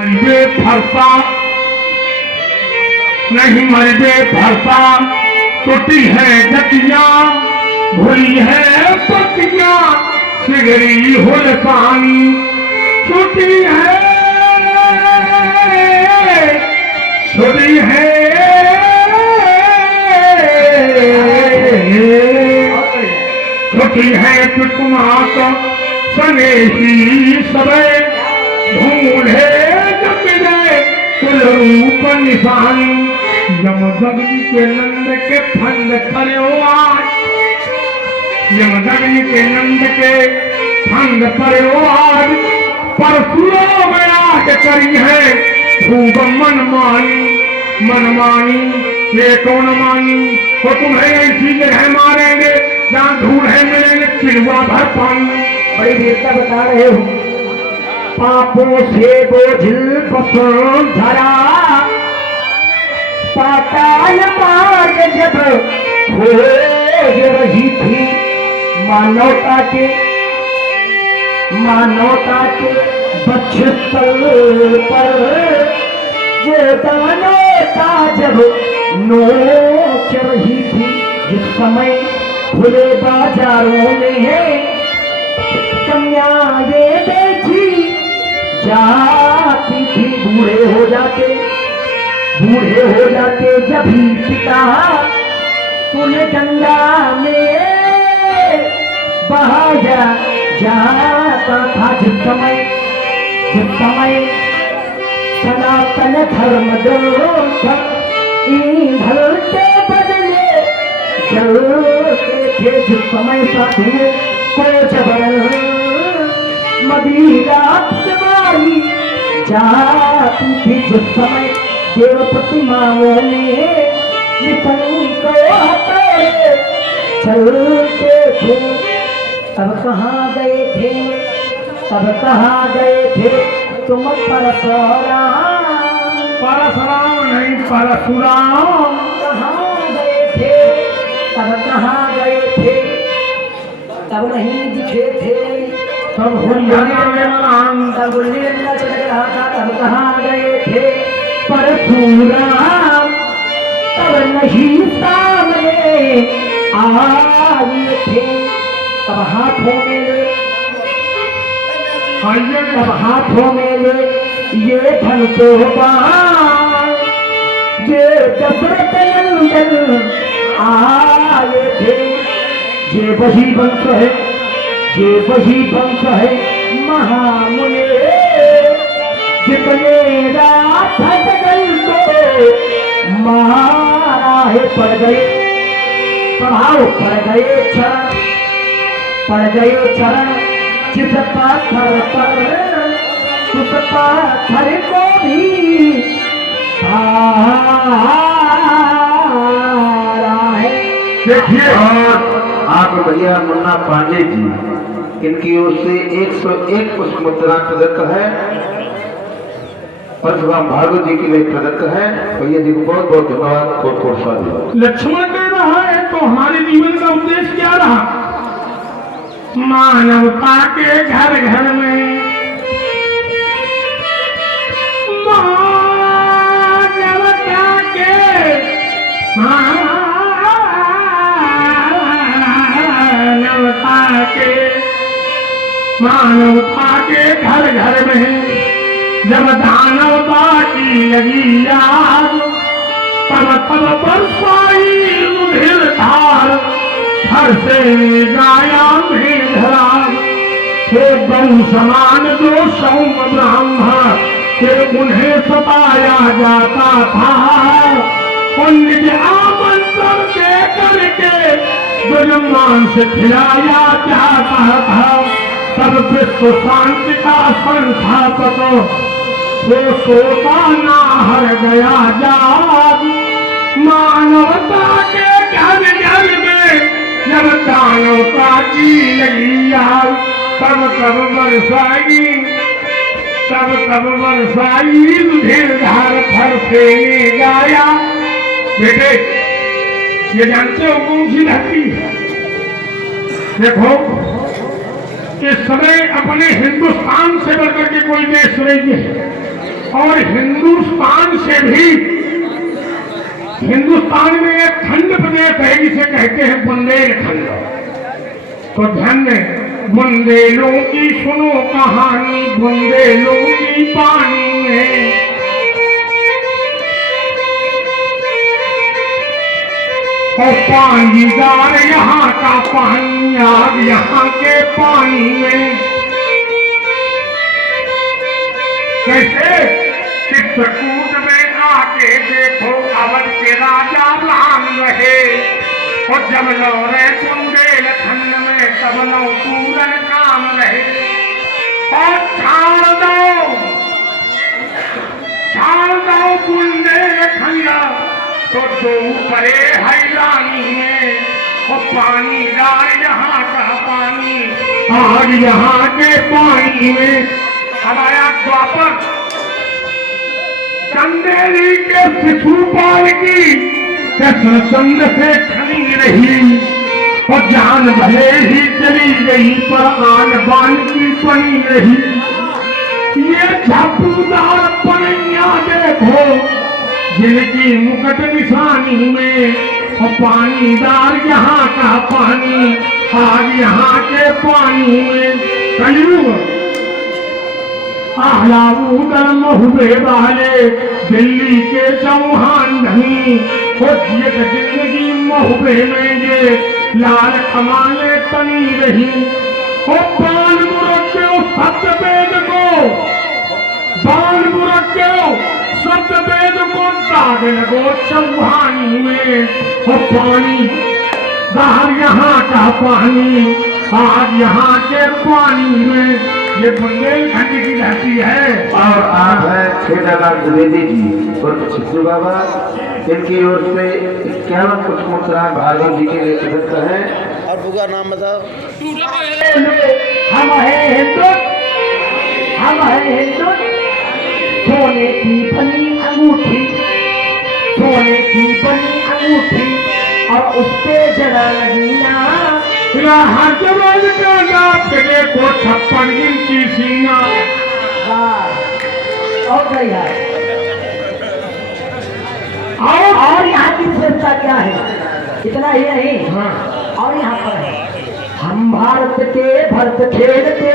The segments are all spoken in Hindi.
मरबे फरसा नहीं मरबे फरसा, टूटी है जतिया भूली है पतिया, सिगरी हुलसानी छुटी है छुटी है छुटी है पितुमात सनेही सबे ढूंढे जब गए कुल रूप निशानी, यमदग्नि के नंद के फंद करे आज, यमदग्नि के नंद के फंद करे आज, परसुओं में आके करी है खूब मनमानी मनमानी, ये कौन मानी वो तुम्हें ऐसी जगह मारेंगे जहाँ ढूंढे मिलेंगे चिलवा भर पानी। बड़ी वीरता बता रहे हो, पापों से बोझिल पसंद धरा, पाताल मार्ग जब खोज रही थी, मानवता के बक्षस्थल पर वो दानवता जब नोच रही थी, जिस समय खुले बाजारों में कन्याएं बेची जाती थी, बूढ़े हो जाते जब ही पिता कुल गंगा में बहाया जाता था, जिस समय सनातन धर्म ईंधन के बदले जलते थे, जिस समय साधुओं को जबरन मदिरा पिलवाई जाती थी, जिस समय देव प्रतिमाओं में निशंक हथौड़े चलते थे, तब कहाँ गए थे तुम परशुराम नहीं परशुराम, कहाँ गए थे तब नहीं दिखे थे, तब तब लीला चल रहा था, तब कहाँ गए थे परशुराम, तब नहीं सामने आए थे, तब हाथों में ले ये धन सोबान, ये दशरथ नंदन आए थे, ये वही वंश है महामुनि, जितने रात जगल को मारा है, पड़ गए चरण जिस पाथर पर उस पाथर को भी है। देखिए, और आप भैया मुन्ना पांडे जी, इनकी ओर से 101 पुष्प मुद्रा प्रदत्त है, परशुराम भार्गव जी के लिए प्रदत्त है। भैया जी को बहुत बहुत धन्यवाद, बहुत बहुत लक्ष्मण कह रहा है तो हमारे जीवन का उद्देश्य क्या रहा? मानवता के घर घर में, मानवता के घर घर में जब दानवता की लगी याद, तब बरसाई रुधिर धार, हर से गाया धरा, वो गौ समान जो सौम ब्राह्मण फिर उन्हें सताया जाता था, उन निज आमंत्रण के करके दुर्मान से खिलाया जाता था। तब विश्व शांति का संस्थापक वो सोता ना हर गया जाग, मानवता के घर घर में जब दानवता की लगी आग, तब बरसाई रुधिर धार फर से गाया। बेटे, ये जानते हो कौन सी धरती है? देखो, इस समय अपने हिंदुस्तान से बढ़कर के कोई देश नहीं है हिंदुस्तान से भी, हिंदुस्तान में एक खंड प्रदेश है जिसे कहते हैं बुंदेलखंड। तो ध्यान दें, बुंदेलों की सुनो कहानी, बुंदेलों की पानी में। और पानीदार यहाँ का पानी, आग यहाँ के पानी में। कैसे? चित्रकूट में आके देखो अवध के राजा राम रहे, और जब लौरे बुंदेलखंड में तब लो पूरन काम रहे। और छाड़ दो बुंदेलखंड तो दो करे हैरानी में। और पानीदार यहाँ का पानी, आग यहाँ के पानी में। अब आया द्वापर, चंदेली के शिशुपाल की कृष्ण चंद से खनी रही, और जान भले ही चली गई पर आन बान की बनी रही। ये झापूदार पनिया देखो जिनकी मुकट निशानी में। और पानीदार यहाँ का पानी, आग यहाँ के पानी में। कलयुग आलाऊदर महुबे वाले दिल्ली के चौहान धनी, हो जियत जिंदगी महुबे में ये लाल कमाले तनी रही। हो बाल मुरक्के सत्य वेद को, बाल मुरक्के सत्य वेद को दाग लगो चौहानी में। हो पानी बाहर यहाँ का पानी, आग यहाँ के पानी में। ये बुंदेलखंड की धरती है। और आप है खेड़ालाल द्विवेदी जी और छिट्टू बाबा, इनकी ओर से 51 पुष्प मुद्रा भार्गव जी के लिए प्रदत्त है। और पूरा नाम बताओ। हम है हिंदू, हम है हिंदू। सोने की बनी अंगूठी, सोने की बनी अंगूठी, और उस पे जरा लगीना। हजरत का नाम देखो 56 इंची सीना। और क्या है? और यहाँ की विशेषता क्या है? इतना ही नहीं, और यहाँ पर है, हम भारत के भरत खेलते।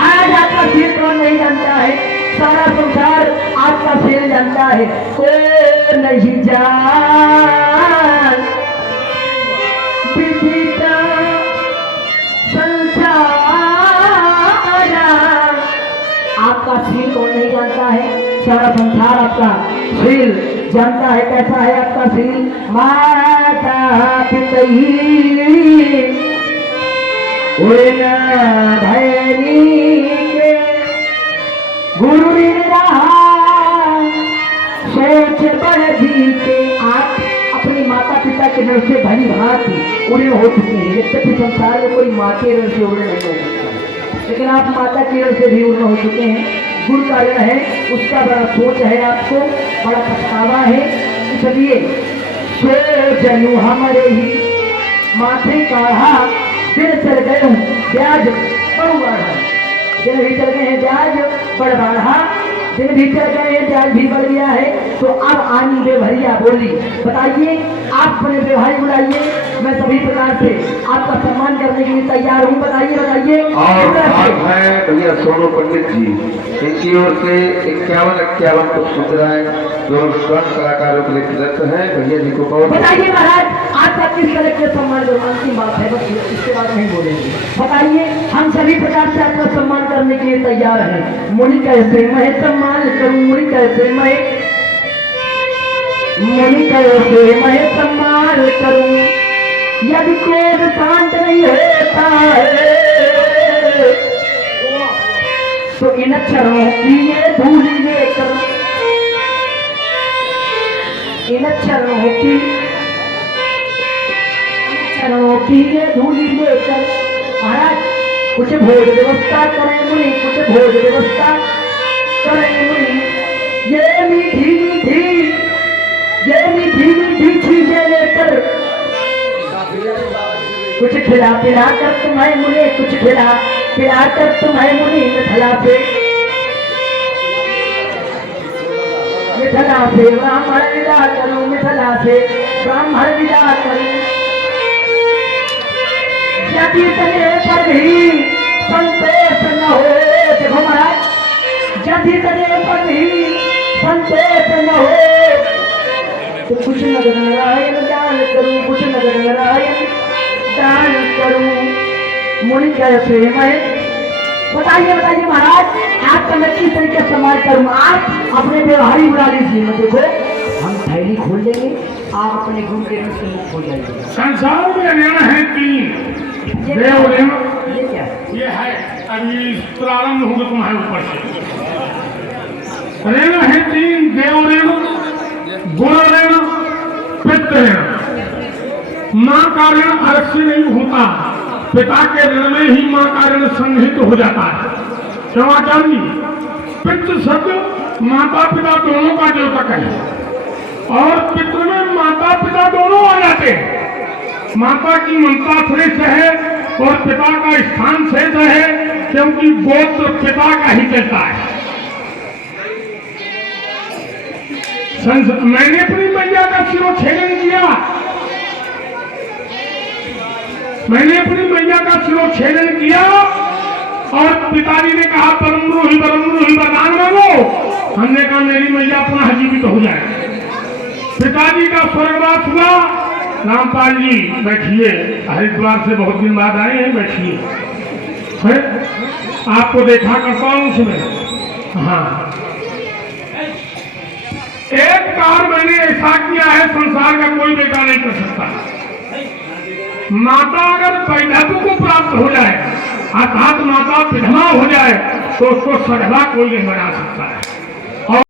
आज आपका सिर कौन नहीं जानता है? सारा संसार आपका सिर जानता है, कोई नहीं जान विदिता संसार। आपका सील कौन नहीं जानता है? सारा संसार आपका सील जानता है। कैसा है आपका सील? माता पितई भैनी के गुरु सोच बड़ जी के। आप अपनी माता पिता के ऋण से भली भांति उड़े हो चुके हैं। यद्यपि संसार में कोई माँ के ऋण से उड़े नहीं हो सकता, लेकिन आप माता के ऋण से भी उड़े हो चुके हैं। गुरु का ऋण है, उसका बड़ा सोच है, आपको बड़ा पछतावा है। इसलिए सो जनू हमारे ही माथे काढ़ा, दिन चल गए ब्याज बढ़ बढ़ा। दिन भी चल गए हैं ब्याज बढ़ बढ़ा, दिन भी चल गए हैं ब्याज भी बढ़ गया है। तो अब आनी बेभरिया बोली। बताइए, आप अपने व्यवहार बुलाइए, मैं सभी प्रकार से आपका सम्मान करने के लिए तैयार हूँ। बताइए बताइए। और आप है भैया सोनू पंडित जी, इनकी ओर से 51 पुष्प मुद्राएं जो स्वर्ण कलाकारों के लिए प्रदत्त है। भैया जी को कहो। बताइए महाराज, आपका किस तरह के सम्मान की बात है? बस इसके बाद नहीं बोलेंगे। बताइए, हम सभी प्रकार से आपका सम्मान करने के लिए तैयार हैं। मुनि कैसे मैं सम्मान करूं? मुनि कैसे मैं सम्मान करूं? यदि क्रोध शांत नहीं होता है तो इन अक्षरों की ये धूल लेकर, इन अक्षरों की ये धूली लेकर महाराज कुछ भोज व्यवस्था करें मुनि, कुछ भोज व्यवस्था करें मुनि। ये मीठी चीजें लेकर कुछ खिला पिला कर तुम्हें मुनि, कुछ खिला पिला कर तुम्हें मुनि मिथिला पे। मिथिला से ब्राह्मण विदा करूं, मिथिला से ब्राह्मण विदा करूं। यदि तने पर भी संतोष न हो, देखो महाराज, यदि तने पर भी संतोष न हो तो कुछ नगर नारायण दान करूं, कुछ नगर नारायण दान करूं। मुनि कैसे मैं बताइए बताइए महाराज, आपका मैं किस तरीके से इस्तेमाल करूँ? आप अपने व्यवहारी बुला लीजिए, मैं देखो हम थैली खोल लेंगे, आप अपने गुरु के रंग से मुक्त हो जाइए। संसार में ऋण है 3, ये देव ऋण, ये क्या है? ये है अभी प्रारंभ होगा तुम्हारे ऊपर से। ऋण है 3, देव ऋण, गुरु ऋण, पितृ ऋण। माँ का ऋण अर्थ से नहीं होता, पिता के ऋण में ही माँ का ऋण संग्रहित हो जाता है। क्यों आचार्य जी? पितृ शब्द माता पिता दोनों का द्योतक है, और पितृ में माता पिता दोनों आ जाते हैं। माता की ममता श्रेष्ठ है और पिता का स्थान श्रेष्ठ है, क्योंकि गोत्र पिता का ही चलता है। मैंने अपनी मैया का शिरोच्छेदन किया, मैंने अपनी मैया का शिरोच्छेदन किया, और पिताजी ने कहा परमद्रोही वरदान मांगो। हमने कहा मेरी मैया अपना जीवित हो जाए। पिताजी का स्वर्गवास हुआ। रामपाल जी बैठिए, हरिद्वार से बहुत दिन बाद आए हैं, बैठिए। आपको देखा करता हूँ उसमें। हाँ, एक कार मैंने ऐसा किया है, संसार का कोई बेटा नहीं कर सकता। माता अगर वैधव्य को प्राप्त हो जाए, अर्थात माता विधवा हो जाए, तो उसको सधवा कोई नहीं बना सकता है।